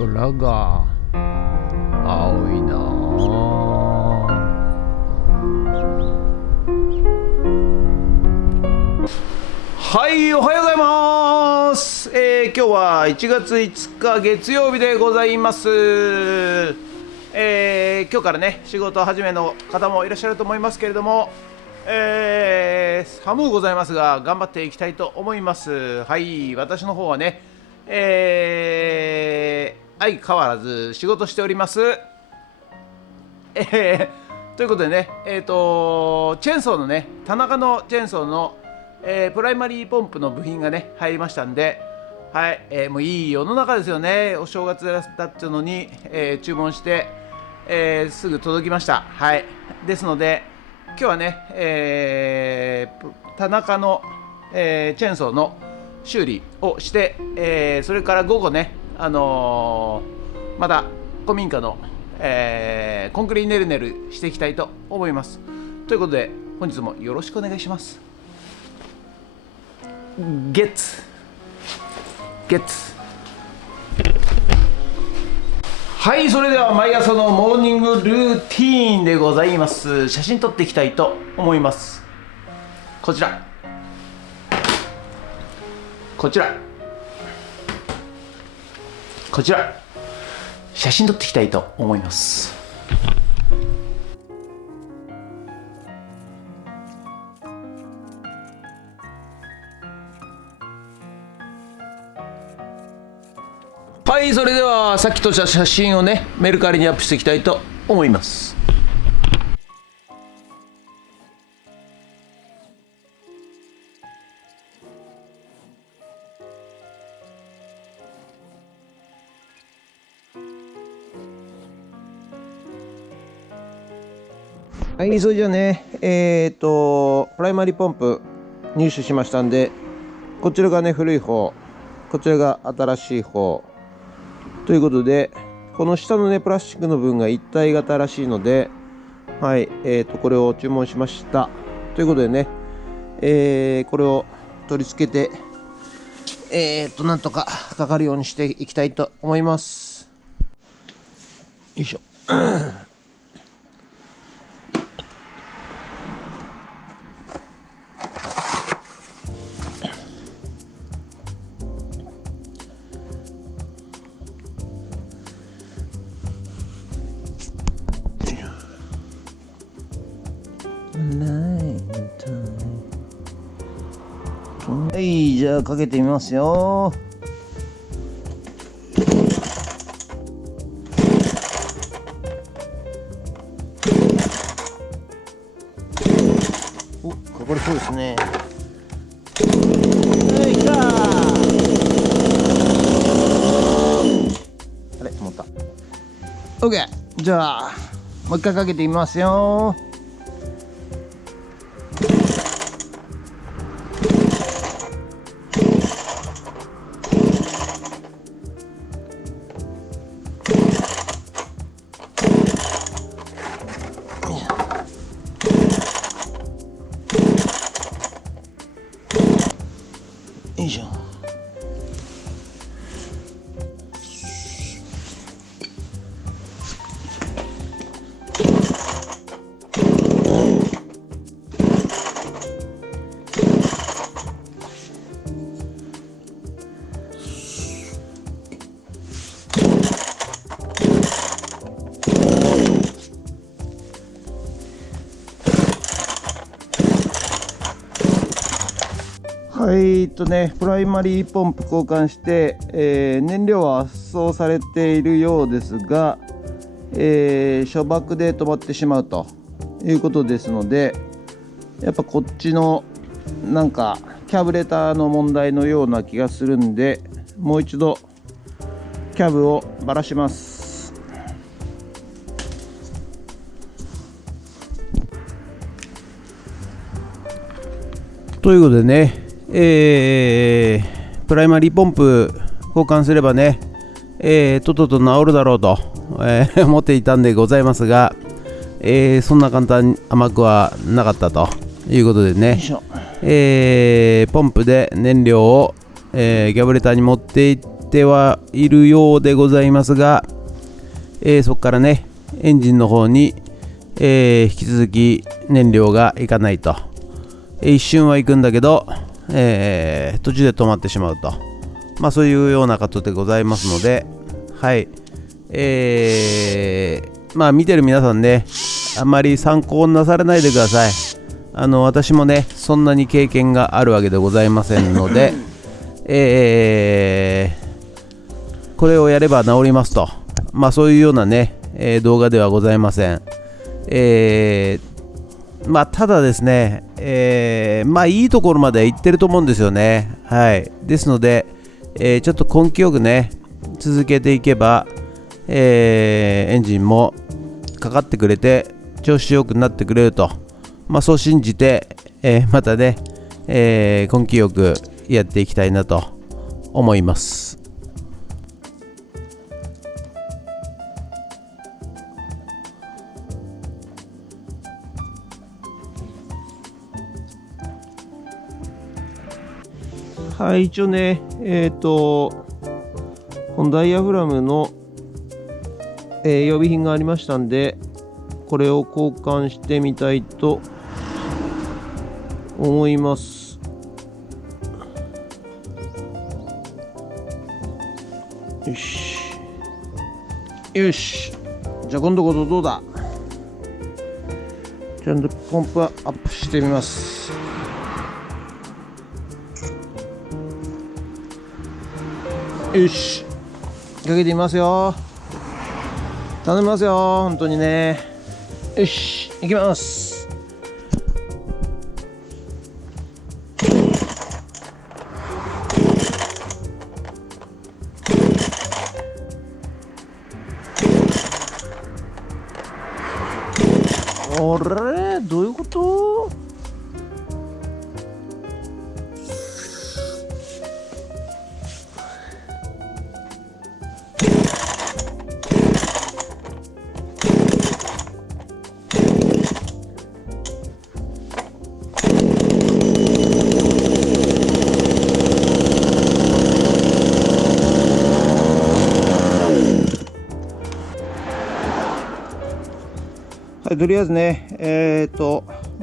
空が青いなあ。はい、おはようございます。今日は1月5日月曜日でございます。今日からね仕事始めの方もいらっしゃると思いますけれども、寒うございますが頑張っていきたいと思います。はい、私の方はね、相変わらず仕事しております。ということでね、チェーンソーのね、田中のチェーンソーの、プライマリーポンプの部品がね入りましたんで、はい、もういい世の中ですよね。お正月だっていうのに、注文して、すぐ届きました。はい、ですので今日はね、田中の、チェーンソーの修理をして、それから午後ね、また古民家の、コンクリねるねるしていきたいと思います。ということで本日もよろしくお願いします。月はい、それでは毎朝のモーニングルーティーンでございます。写真撮っていきたいと思います。こちら写真撮っていきたいと思います。はい、それではさっき撮った写真をねメルカリにアップしていきたいと思います。はい、それじゃあね、プライマリーポンプ入手しましたんで、こちらがね古い方、こちらが新しい方ということで、この下のねプラスチックの部分が一体型らしいので、はい、これを注文しましたということでね、これを取り付けてなんとかかかるようにしていきたいと思います。よいしょはい、じゃあかけてみますよ。お、かかりそうですね。はい、来たー。あれ、持った。OK。じゃあもう一回かけてみますよ。よいしょ。プライマリーポンプ交換して、燃料は圧送されているようですが、初爆で止まってしまうということですので、やっぱこっちのなんかキャブレターの問題のような気がするんで、もう一度キャブをばらします。ということでね、プライマリーポンプ交換すればね、とっとと治るだろうと、思っていたんでございますが、そんな簡単に甘くはなかったということでね、ポンプで燃料を、ギャブレターに持っていってはいるようでございますが、そこからねエンジンの方に、引き続き燃料がいかないと、一瞬は行くんだけど、途中で止まってしまうと、そういうようなことでございますので、はい、見てる皆さんね、あんまり参考になさらないでください。私もねそんなに経験があるわけでございませんので、これをやれば治りますと、そういうようなね、動画ではございません。ただですね、いいところまで行ってると思うんですよね。はい、ですので、ちょっと根気よくね続けていけば、エンジンもかかってくれて調子よくなってくれると、そう信じて、またね、根気よくやっていきたいなと思います。はい、一応ね、このダイヤフラムの、予備品がありましたんで、これを交換してみたいと思います。よし。よし。じゃあ今度こそどうだ。ちゃんとポンプアップしてみます。よし、かけてみますよ。頼みますよ、本当にね。よし、行きます。あれ、どういうこと？はい、とりあえずね、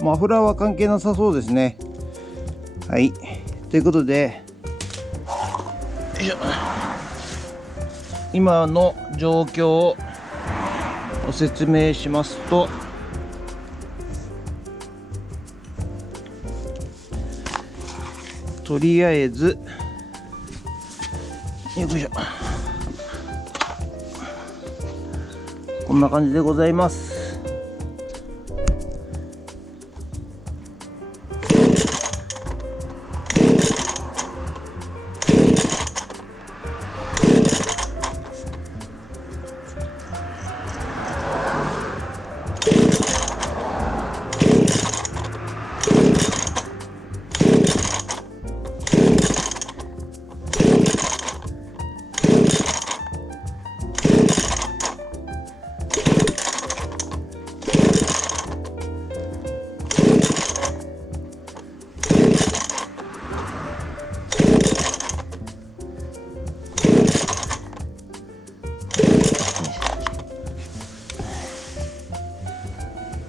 マフラーは関係なさそうですね。はい、ということで、よいしょ、今の状況をご説明しますと、とりあえず、よいしょ、こんな感じでございます。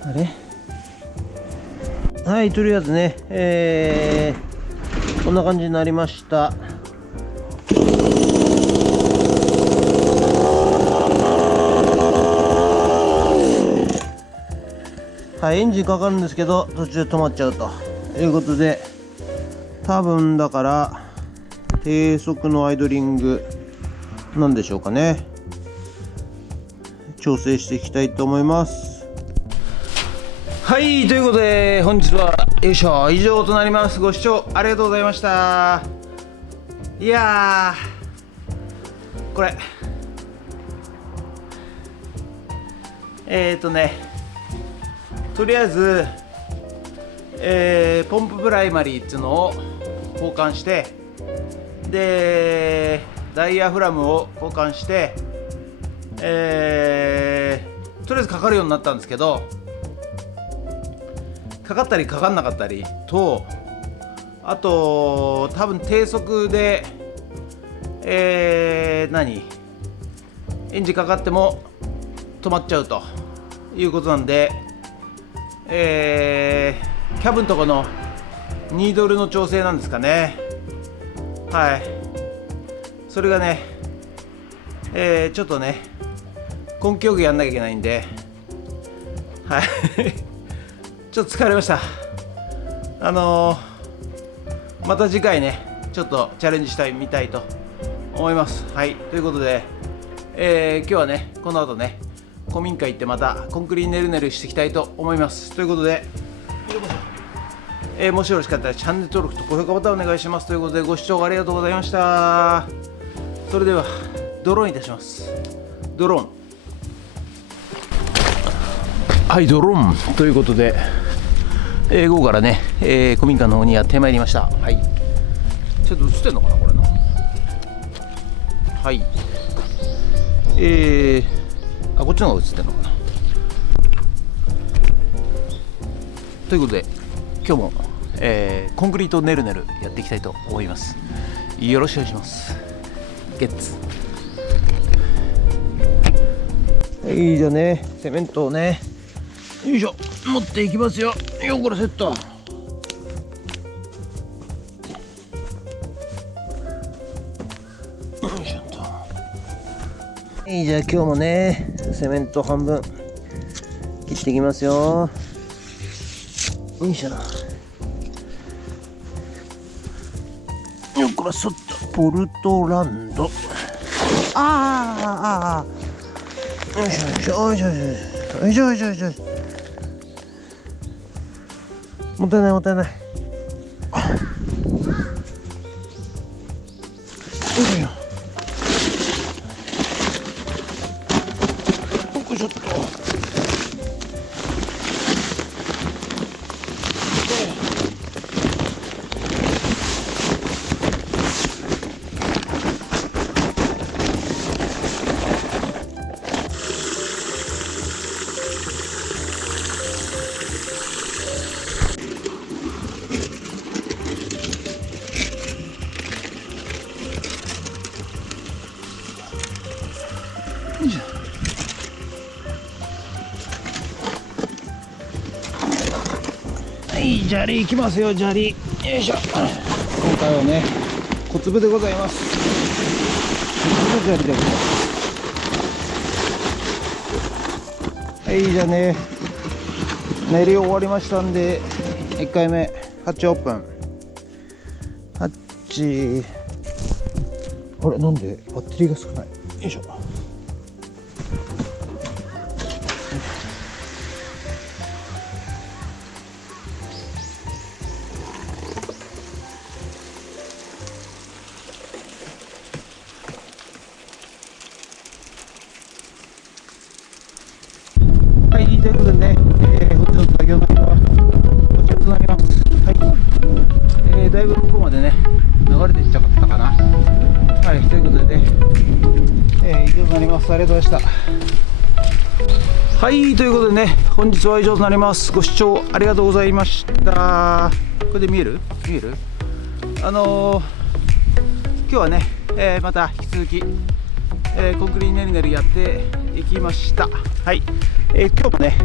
あれ、はい、とりあえずね、こんな感じになりました。はい、エンジンかかるんですけど途中で止まっちゃうということで、多分だから低速のアイドリングなんでしょうかね。調整していきたいと思います。はい、ということで本日はよいしょ以上となります。ご視聴ありがとうございました。いやー、これとりあえず、ポンププライマリーっていうのを交換して、でダイヤフラムを交換して、とりあえずかかるようになったんですけど、かかったりかかんなかったりと、あと多分低速で、エンジンかかっても止まっちゃうということなんで、キャブのとこのニードルの調整なんですかね。はい、それがね、ちょっとね根気よくやんなきゃいけないんで、はいちょっと疲れました。また次回ねちょっとチャレンジしたいみたいと思います。はい、ということで、今日はねこの後ね古民家行ってまたコンクリねるねるしていきたいと思います。ということで、もしよろしかったらチャンネル登録と高評価ボタンお願いします。ということでご視聴ありがとうございました。それではドローンいたします。ドローン、はい、ドローンということで、午後からね、古民家の方にやってまいりました。はい、ちょっと映ってんのかなこれの。はい、こっちの方が映ってんのかな。ということで今日も、コンクリートねるねるやっていきたいと思います。よろしくお願いします。ゲッツ。はい、じゃあねセメントをねよいしょ持っていきますよ。よこれセット。よいしょと。はい、じゃあ今日もねセメント半分切っていきますよ。よいしょ。よっこらそっと。ポルトランド。よいしょよいしょよいしょよいしょよいしょよいしょ。もったいないもったいない。よいしょよっしょっと。はい、砂利いきますよ。砂利、よいしょ。今回はね小粒でございます。小粒砂利でございます。はい、じゃあね練り終わりましたんで1回目ハッチオープン。ハッチ、あれなんでバッテリーが少ない。よいしょ。はい、ということでね、本日の作業内容はこちらとなります。はい、だいぶ向こうまでね流れていっちゃったかな。はい、ということでね、以上となります。ありがとうございました。はい、ということでね本日は以上となります。ご視聴ありがとうございました。これで見える今日はね、また引き続き、コンクリねるねるやっていきました。はい、今日もね、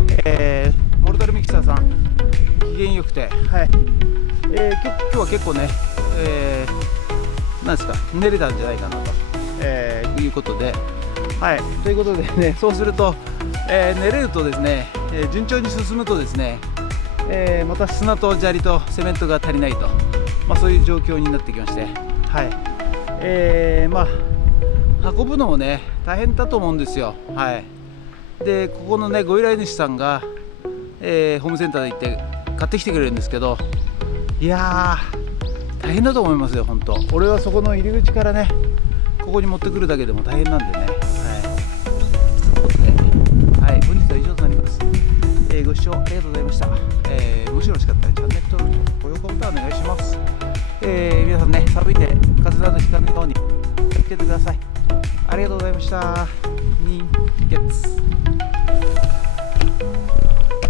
モルタルミキサーさん機嫌よくて、はい、今日は結構ね、なんですか練れたんじゃないかなと、いうことで、はい、ということでね、そうすると、練れるとですね、順調に進むとですね、また砂と砂利とセメントが足りないと、そういう状況になってきまして、はい、運ぶのもね大変だと思うんですよ。はい、でここのねご依頼主さんが、ホームセンターで行って買ってきてくれるんですけど、いやー大変だと思いますよ本当。俺はそこの入り口からねここに持ってくるだけでも大変なんでね。はい、ということで、はい、本日は以上となります。ご視聴ありがとうございました。もしよろしかったらチャンネル登録と高評価ボタンお願いします。皆さんね寒いんで風邪などひかないように気をつけてください。ありがとうございました。にゲッツ。